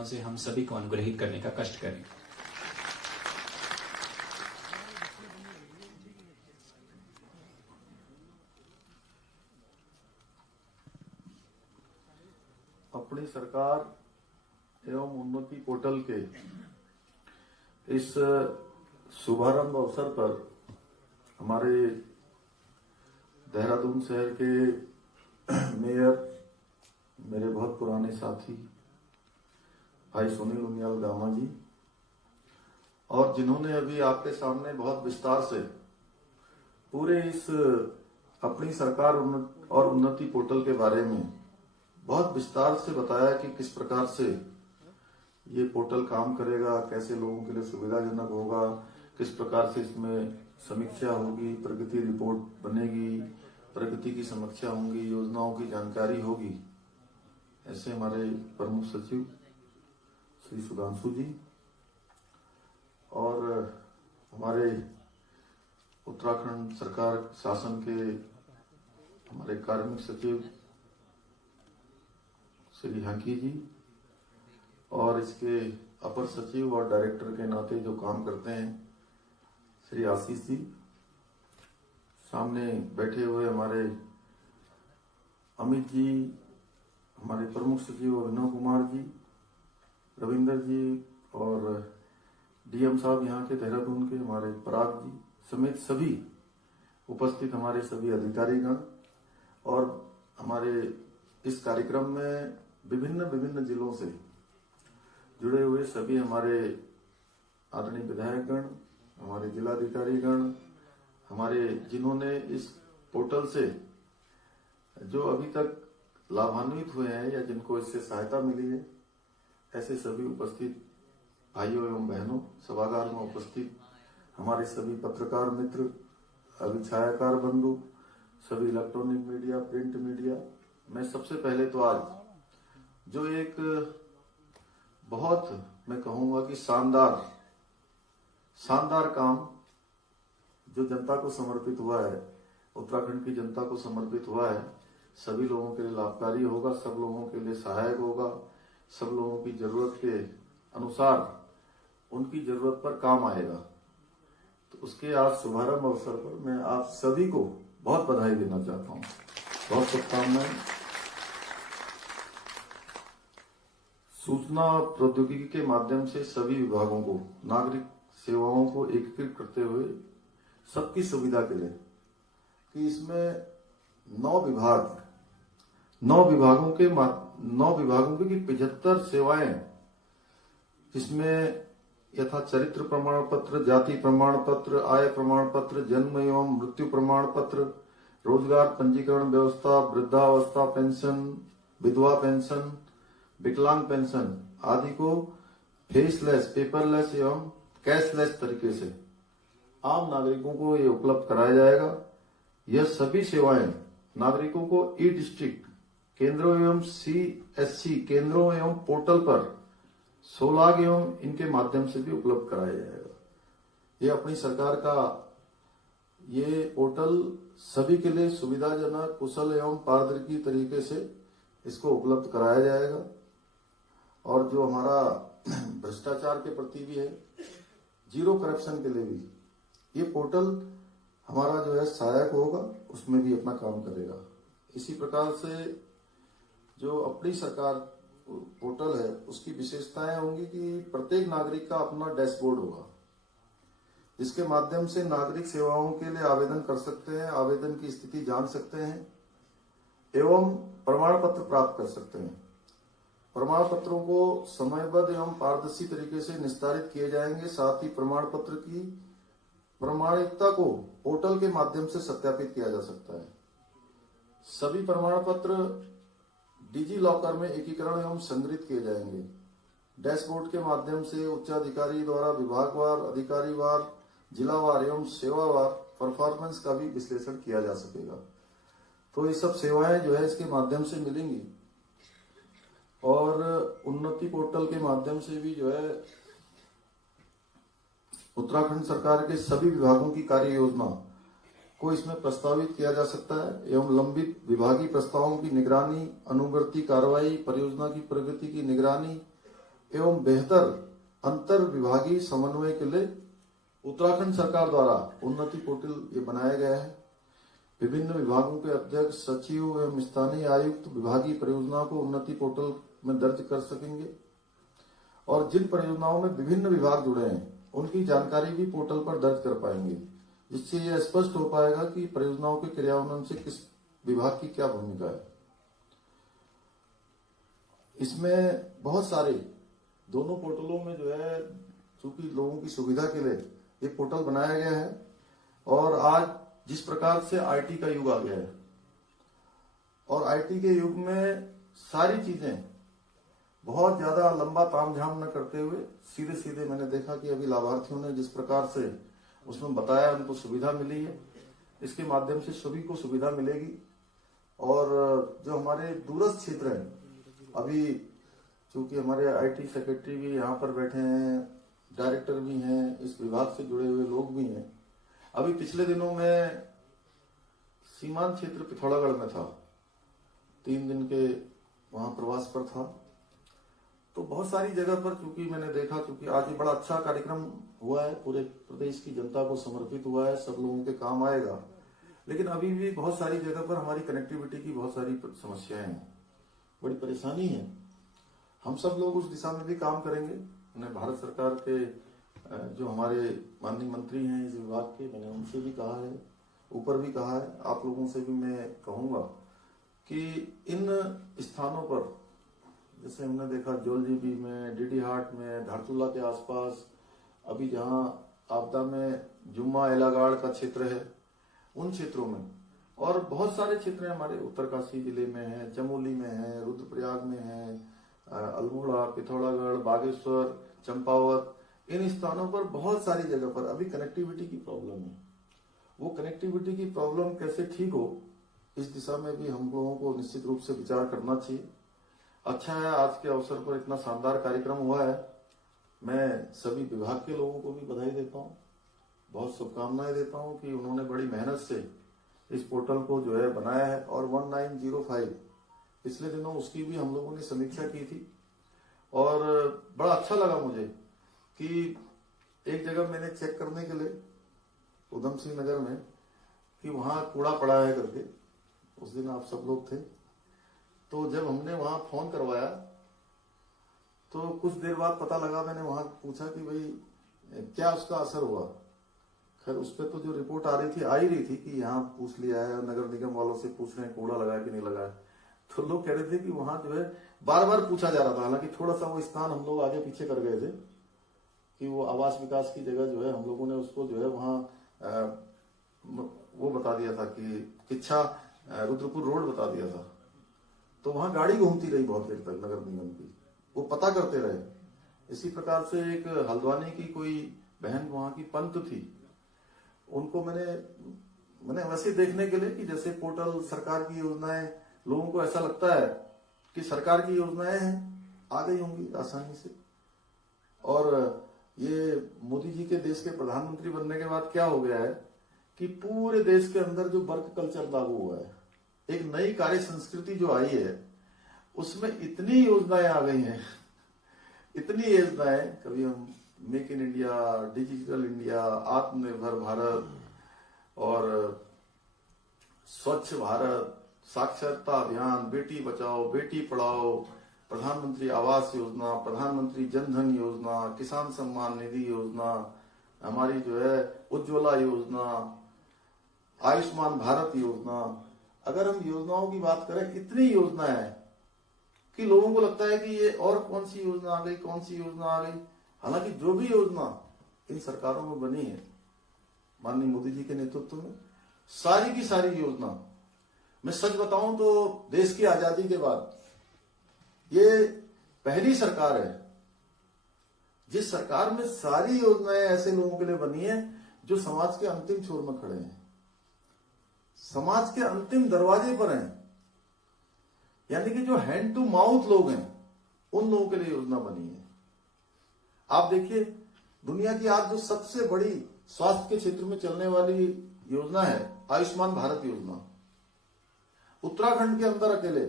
माध्यमों से हम सभी को अनुग्रहित करने का कष्ट करें। अपनी सरकार एवं उन्नति पोर्टल के इस शुभारंभ अवसर पर हमारे देहरादून शहर के मेयर, मेरे बहुत पुराने साथी भाई सुनील उनियाल गामा जी, और जिन्होंने अभी आपके सामने बहुत विस्तार से पूरे इस अपनी सरकार और उन्नति पोर्टल के बारे में बहुत विस्तार से बताया कि किस प्रकार से ये पोर्टल काम करेगा, कैसे लोगों के लिए सुविधाजनक होगा, किस प्रकार से इसमें समीक्षा होगी, प्रगति रिपोर्ट बनेगी, प्रगति की समीक्षा होंगी, योजनाओं की जानकारी होगी। ऐसे हमारे प्रमुख सचिव श्री सुधांशु जी और हमारे उत्तराखंड सरकार शासन के हमारे कार्मिक सचिव श्री हांकी जी और इसके अपर सचिव और डायरेक्टर के नाते जो काम करते हैं श्री आशीष जी, सामने बैठे हुए हमारे अमित जी, हमारे प्रमुख सचिव अभिनव कुमार जी, रविंदर जी और डीएम साहब यहाँ के देहरादून के, हमारे पराग जी समेत सभी उपस्थित हमारे सभी अधिकारीगण और हमारे इस कार्यक्रम में विभिन्न जिलों से जुड़े हुए सभी हमारे आदरणीय विधायकगण, हमारे जिलाधिकारीगण, हमारे जिन्होंने इस पोर्टल से जो अभी तक लाभान्वित हुए हैं या जिनको इससे सहायता मिली है, ऐसे सभी उपस्थित भाइयों एवं बहनों, सभागार में उपस्थित हमारे सभी पत्रकार मित्र, अभिछायाकार बंधु, सभी इलेक्ट्रॉनिक मीडिया, प्रिंट मीडिया, मैं सबसे पहले तो आज जो एक बहुत मैं कहूंगा कि शानदार काम जो जनता को समर्पित हुआ है, उत्तराखंड की जनता को समर्पित हुआ है, सभी लोगों के लिए लाभकारी होगा, सब लोगों के लिए सहायक होगा, सब लोगों की जरूरत के अनुसार उनकी जरूरत पर काम आएगा। तो उसके आज शुभारंभ अवसर पर मैं आप सभी को बहुत बधाई देना चाहता हूँ, बहुत शुभकामनाएं। सूचना प्रौद्योगिकी के माध्यम से सभी विभागों को, नागरिक सेवाओं को एकीकृत करते हुए सबकी सुविधा के लिए कि इसमें 9 विभागों की 75 सेवाएं, जिसमें यथा चरित्र प्रमाण पत्र, जाति प्रमाण पत्र, आय प्रमाण पत्र, जन्म एवं मृत्यु प्रमाण पत्र, रोजगार पंजीकरण व्यवस्था, वृद्धावस्था पेंशन, विधवा पेंशन, विकलांग पेंशन आदि को फेसलेस, पेपरलेस एवं कैशलेस तरीके से आम नागरिकों को ये उपलब्ध कराया जाएगा। यह सभी सेवाएं नागरिकों को ई डिस्ट्रिक्ट केंद्रों एवं CSC केंद्रों एवं पोर्टल पर 16 एवं इनके माध्यम से भी उपलब्ध कराया जाएगा। ये अपनी सरकार का ये पोर्टल सभी के लिए सुविधाजनक, कुशल एवं पारदर्शी तरीके से इसको उपलब्ध कराया जाएगा। और जो हमारा भ्रष्टाचार के प्रति भी है, जीरो करप्शन के लिए भी ये पोर्टल हमारा जो है सहायक होगा, उसमें भी अपना काम करेगा। इसी प्रकार से जो अपनी सरकार पोर्टल है उसकी विशेषताएं होंगी कि प्रत्येक नागरिक का अपना डैशबोर्ड होगा, जिसके माध्यम से नागरिक सेवाओं के लिए आवेदन कर सकते हैं, आवेदन की स्थिति जान सकते हैं एवं प्रमाण पत्र प्राप्त कर सकते हैं। प्रमाण पत्रों को समयबद्ध एवं पारदर्शी तरीके से निस्तारित किए जाएंगे। साथ ही प्रमाण पत्र की प्रमाणिकता को पोर्टल के माध्यम से सत्यापित किया जा सकता है। सभी प्रमाण पत्र डिजी लॉकर में एकीकरण एवं संग्रहित किए जाएंगे। डैशबोर्ड के माध्यम से उच्चाधिकारी द्वारा विभागवार, अधिकारीवार, जिलावार एवं सेवावार परफॉर्मेंस का भी विश्लेषण किया जा सकेगा। तो ये सब सेवाएं जो है इसके माध्यम से मिलेंगी। और उन्नति पोर्टल के माध्यम से भी जो है उत्तराखंड सरकार के सभी विभागों की कार्य योजना को इसमें प्रस्तावित किया जा सकता है एवं लंबित विभागीय प्रस्तावों की निगरानी, अनुवर्ती कार्रवाई, परियोजना की प्रगति की निगरानी एवं बेहतर अंतर विभागीय समन्वय के लिए उत्तराखंड सरकार द्वारा उन्नति पोर्टल ये बनाया गया है। विभिन्न विभागों के अध्यक्ष, सचिव एवं स्थानीय आयुक्त विभागीय परियोजनाओं को उन्नति पोर्टल में दर्ज कर सकेंगे और जिन परियोजनाओं में विभिन्न विभाग जुड़े हैं उनकी जानकारी भी पोर्टल पर दर्ज कर पाएंगे, जिससे यह स्पष्ट हो पाएगा कि परियोजनाओं के क्रियान्वयन से किस विभाग की क्या भूमिका है। इसमें बहुत सारे दोनों पोर्टलों में जो है, चूंकि लोगों की सुविधा के लिए ये पोर्टल बनाया गया है और आज जिस प्रकार से आईटी का युग आ गया है और आईटी के युग में सारी चीजें बहुत ज्यादा लंबा तामझाम न करते हुए सीधे सीधे मैंने देखा कि अभी लाभार्थियों ने जिस प्रकार से उसमें बताया, उनको सुविधा मिली है। इसके माध्यम से सभी को सुविधा मिलेगी और जो हमारे दूरस्थ क्षेत्र हैं, अभी चूंकि हमारे आईटी सेक्रेटरी भी यहाँ पर बैठे हैं, डायरेक्टर भी हैं, इस विभाग से जुड़े हुए लोग भी हैं। अभी पिछले दिनों में सीमांत क्षेत्र पिथौरागढ़ में था, 3 दिन के वहां प्रवास पर था। तो बहुत सारी जगह पर चूंकि मैंने देखा, चूंकि आज ये बड़ा अच्छा कार्यक्रम हुआ है, पूरे प्रदेश की जनता को समर्पित हुआ है, सब लोगों के काम आएगा, लेकिन अभी भी बहुत सारी जगह पर हमारी कनेक्टिविटी की बहुत सारी समस्याएं हैं, बड़ी परेशानी है। हम सब लोग उस दिशा में भी काम करेंगे। मैंने भारत सरकार के जो हमारे माननीय मंत्री हैं इस विभाग के, मैंने उनसे भी कहा है, ऊपर भी कहा है, आप लोगों से भी मैं कहूंगा कि इन स्थानों पर, जैसे हमने देखा जोलजीबी में, डीडी हाट में, धारचूला के आसपास, अभी जहां आपदा में जुम्मा एलागाड़ का क्षेत्र है, उन क्षेत्रों में, और बहुत सारे क्षेत्र हैं हमारे उत्तरकाशी जिले में है, चमोली में है, रुद्रप्रयाग में है, अल्मोड़ा, पिथौरागढ़, बागेश्वर, चंपावत, इन स्थानों पर बहुत सारी जगह पर अभी कनेक्टिविटी की प्रॉब्लम है। वो कनेक्टिविटी की प्रॉब्लम कैसे ठीक हो, इस दिशा में भी हम लोगों को निश्चित रूप से विचार करना चाहिए। अच्छा है, आज के अवसर पर इतना शानदार कार्यक्रम हुआ है। मैं सभी विभाग के लोगों को भी बधाई देता हूँ, बहुत शुभकामनाएं देता हूँ कि उन्होंने बड़ी मेहनत से इस पोर्टल को जो है बनाया है। और 1905 पिछले दिनों उसकी भी हम लोगों ने समीक्षा की थी और बड़ा अच्छा लगा मुझे कि एक जगह मैंने चेक करने के लिए उधम सिंह नगर में कि वहां कूड़ा पड़ा है करके, उस दिन आप सब लोग थे, तो जब हमने वहां फोन करवाया तो कुछ देर बाद पता लगा, मैंने वहां पूछा कि भाई क्या उसका असर हुआ। खैर उस पर तो जो रिपोर्ट आ रही थी कि यहाँ पूछ लिया है, नगर निगम वालों से पूछ रहे हैं कूड़ा लगा कि नहीं लगा है। तो लोग कह रहे थे कि वहां जो है बार बार पूछा जा रहा था। हालांकि थोड़ा सा वो स्थान हम लोग आगे पीछे कर गए थे कि वो आवास विकास की जगह जो है हम लोगों ने उसको जो है वहां वो बता दिया था कि किच्छा रुद्रपुर रोड बता दिया था। तो वहां गाड़ी घूमती रही बहुत देर तक नगर निगम की, वो पता करते रहे। इसी प्रकार से एक हल्द्वानी की कोई बहन वहां की पंत थी, उनको मैंने वैसे देखने के लिए कि जैसे पोर्टल सरकार की योजनाएं, लोगों को ऐसा लगता है कि सरकार की योजनाएं हैं, आ गई होंगी आसानी से। और ये मोदी जी के देश के प्रधानमंत्री बनने के बाद क्या हो गया है कि पूरे देश के अंदर जो वर्क कल्चर लागू हुआ है, एक नई कार्य संस्कृति जो आई है, उसमें इतनी योजनाएं आ गई हैं, इतनी योजनाएं, कभी हम make in India, digital India, आत्मनिर्भर भारत और स्वच्छ भारत, साक्षरता अभियान, बेटी बचाओ बेटी पढ़ाओ, प्रधानमंत्री आवास योजना, प्रधानमंत्री जन धन योजना, किसान सम्मान निधि योजना, हमारी जो है उज्ज्वला योजना, आयुष्मान भारत योजना। अगर हम योजनाओं की बात करें, इतनी योजनाएं हैं कि लोगों को लगता है कि ये और कौन सी योजना आ गई, कौन सी योजना आ गई। हालांकि जो भी योजना इन सरकारों में बनी है माननीय मोदी जी के नेतृत्व में, सारी की सारी योजना, मैं सच बताऊं तो देश की आजादी के बाद ये पहली सरकार है जिस सरकार में सारी योजनाएं ऐसे लोगों के लिए बनी है जो समाज के अंतिम छोर में खड़े हैं, समाज के अंतिम दरवाजे पर हैं, यानी कि जो हैंड टू माउथ लोग हैं, उन लोगों के लिए योजना बनी है। आप देखिए, दुनिया की आज जो सबसे बड़ी स्वास्थ्य के क्षेत्र में चलने वाली योजना है आयुष्मान भारत योजना, उत्तराखंड के अंदर अकेले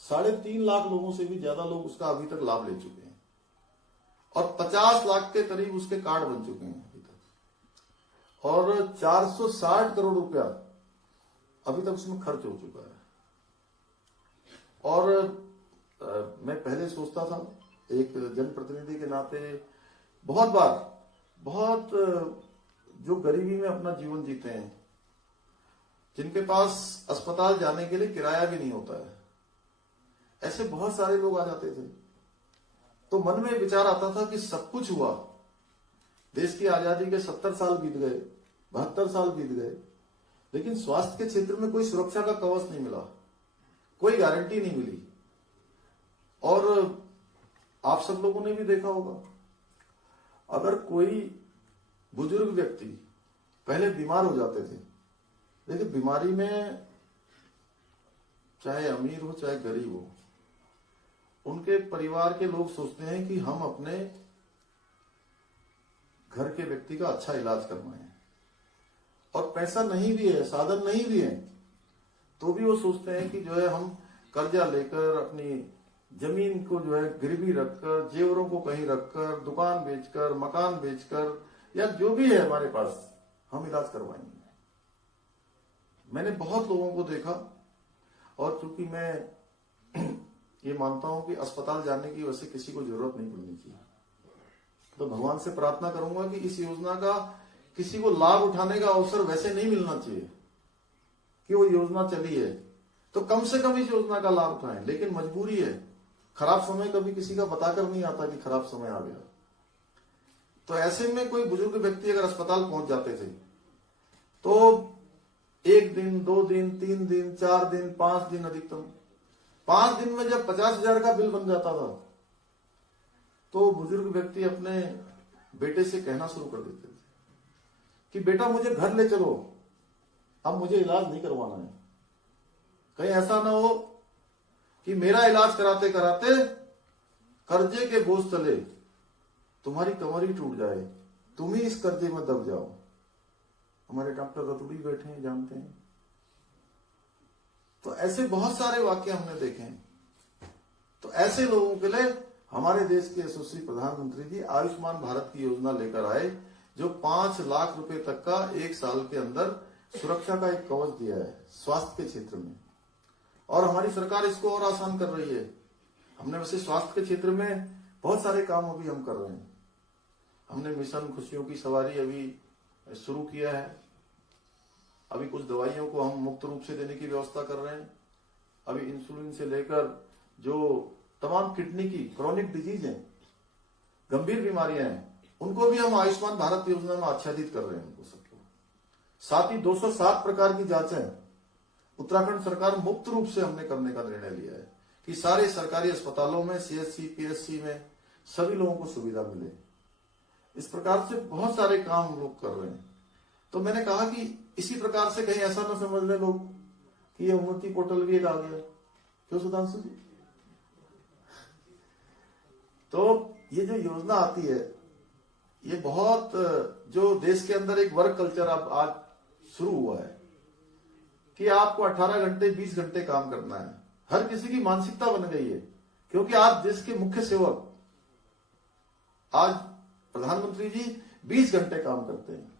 3.5 लाख लोगों से भी ज्यादा लोग उसका अभी तक लाभ ले चुके हैं। और 50 लाख के करीब उसके कार्ड बन चुके हैं अभी तक, और 460 करोड़ रुपया अभी तक उसमें खर्च हो चुका है। और मैं पहले सोचता था एक जनप्रतिनिधि के नाते, बहुत बार बहुत जो गरीबी में अपना जीवन जीते हैं, जिनके पास अस्पताल जाने के लिए किराया भी नहीं होता है, ऐसे बहुत सारे लोग आ जाते थे। तो मन में विचार आता था कि सब कुछ हुआ, देश की आजादी के 70 साल बीत गए, 72 साल बीत गए, लेकिन स्वास्थ्य के क्षेत्र में कोई सुरक्षा का कवच नहीं मिला, कोई गारंटी नहीं मिली। और आप सब लोगों ने भी देखा होगा, अगर कोई बुजुर्ग व्यक्ति पहले बीमार हो जाते थे, लेकिन बीमारी में चाहे अमीर हो चाहे गरीब हो, उनके परिवार के लोग सोचते हैं कि हम अपने घर के व्यक्ति का अच्छा इलाज करवाएं, और पैसा नहीं भी है, साधन नहीं भी है, तो भी वो सोचते हैं कि जो है हम कर्जा लेकर, अपनी जमीन को जो है गिरवी रखकर, जेवरों को कहीं रखकर, दुकान बेचकर, मकान बेचकर, या जो भी है हमारे पास, हम इलाज करवाएंगे। मैंने बहुत लोगों को देखा, और चूंकि मैं ये मानता हूं कि अस्पताल जाने की वैसे किसी को जरूरत नहीं पड़नी चाहिए, तो भगवान से प्रार्थना करूंगा कि इस योजना का किसी को लाभ उठाने का अवसर वैसे नहीं मिलना चाहिए कि वो योजना चली है, तो कम से कम इस योजना का लाभ उठाएं। लेकिन मजबूरी है, खराब समय कभी किसी का बताकर नहीं आता कि खराब समय आ गया। तो ऐसे में कोई बुजुर्ग व्यक्ति अगर अस्पताल पहुंच जाते थे, तो 1 दिन, 2 दिन, 3 दिन, 4 दिन, 5 दिन, अधिकतम 5 दिन में जब 50,000 का बिल बन जाता था, तो बुजुर्ग व्यक्ति अपने बेटे से कहना शुरू कर देते थे कि बेटा मुझे घर ले चलो, अब मुझे इलाज नहीं करवाना है। कहीं ऐसा ना हो कि मेरा इलाज कराते कराते कर्जे के बोझ तले तुम्हारी कमर ही टूट जाए, तुम ही इस कर्जे में दब जाओ। हमारे डॉक्टर रतुड़ी बैठे हैं, जानते हैं। तो ऐसे बहुत सारे वाक्य हमने देखे हैं। तो ऐसे लोगों के लिए हमारे देश के यशस्वी प्रधानमंत्री जी आयुष्मान भारत की योजना लेकर आए, जो 5 लाख रुपए तक का 1 साल के अंदर सुरक्षा का एक कवच दिया है स्वास्थ्य के क्षेत्र में। और हमारी सरकार इसको और आसान कर रही है। हमने वैसे स्वास्थ्य के क्षेत्र में बहुत सारे काम अभी हम कर रहे हैं। हमने मिशन खुशियों की सवारी अभी शुरू किया है। अभी कुछ दवाइयों को हम मुफ्त रूप से देने की व्यवस्था कर रहे हैं। अभी इंसुलिन से लेकर जो तमाम किडनी की क्रॉनिक डिजीज हैं, गंभीर बीमारियां हैं, उनको भी हम आयुष्मान भारत योजना में आच्छादित कर रहे हैं उनको सबको। साथ ही 207 प्रकार की जांचें उत्तराखंड सरकार मुफ्त रूप से हमने करने का निर्णय लिया है कि सारे सरकारी अस्पतालों में, सीएचसी, पीएचसी में सभी लोगों को सुविधा मिले। इस प्रकार से बहुत सारे काम हम लोग कर रहे हैं। तो मैंने कहा कि इसी प्रकार से कहीं ऐसा ना समझ ले लोग कि ये उन्नति पोर्टल भी एक आ गया। क्यों सुधांशु जी? तो ये जो योजना आती है, ये बहुत जो देश के अंदर एक वर्क कल्चर अब आज शुरू हुआ है कि आपको 18 घंटे 20 घंटे काम करना है। हर किसी की मानसिकता बन गई है, क्योंकि आज देश के मुख्य सेवक, आज प्रधानमंत्री जी 20 घंटे काम करते हैं।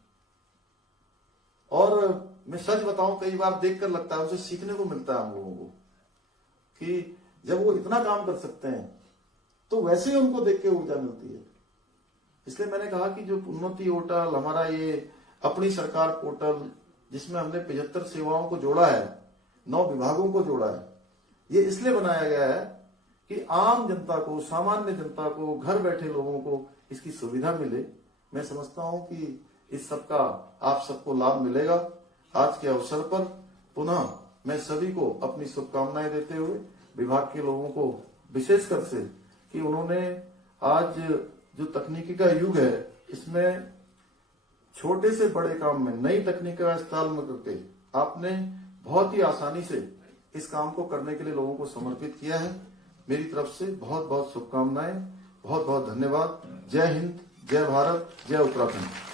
और मैं सच बताऊं, कई बार देखकर लगता है, उनसे सीखने को मिलता है हम लोगों को कि जब वो इतना काम कर सकते हैं तो वैसे ही उनको देख के ऊर्जा मिलती है। इसलिए मैंने कहा कि जो उन्नति पोर्टल, हमारा ये अपनी सरकार पोर्टल, जिसमें हमने 75 सेवाओं को जोड़ा है, 9 विभागों को जोड़ा है, ये इसलिए बनाया गया है कि आम जनता को, सामान्य जनता को, घर बैठे लोगों को इसकी सुविधा मिले। मैं समझता हूं कि इस सबका आप सबको लाभ मिलेगा। आज के अवसर पर पुनः मैं सभी को अपनी शुभकामनाएं देते हुए, विभाग के लोगों को विशेषकर से कि उन्होंने आज जो तकनीकी का युग है, इसमें छोटे से बड़े काम में नई तकनीक का इस्तेमाल करके आपने बहुत ही आसानी से इस काम को करने के लिए लोगों को समर्पित किया है। मेरी तरफ से बहुत बहुत शुभकामनाएं, बहुत बहुत धन्यवाद। जय हिंद, जय भारत, जय उत्तराखंड।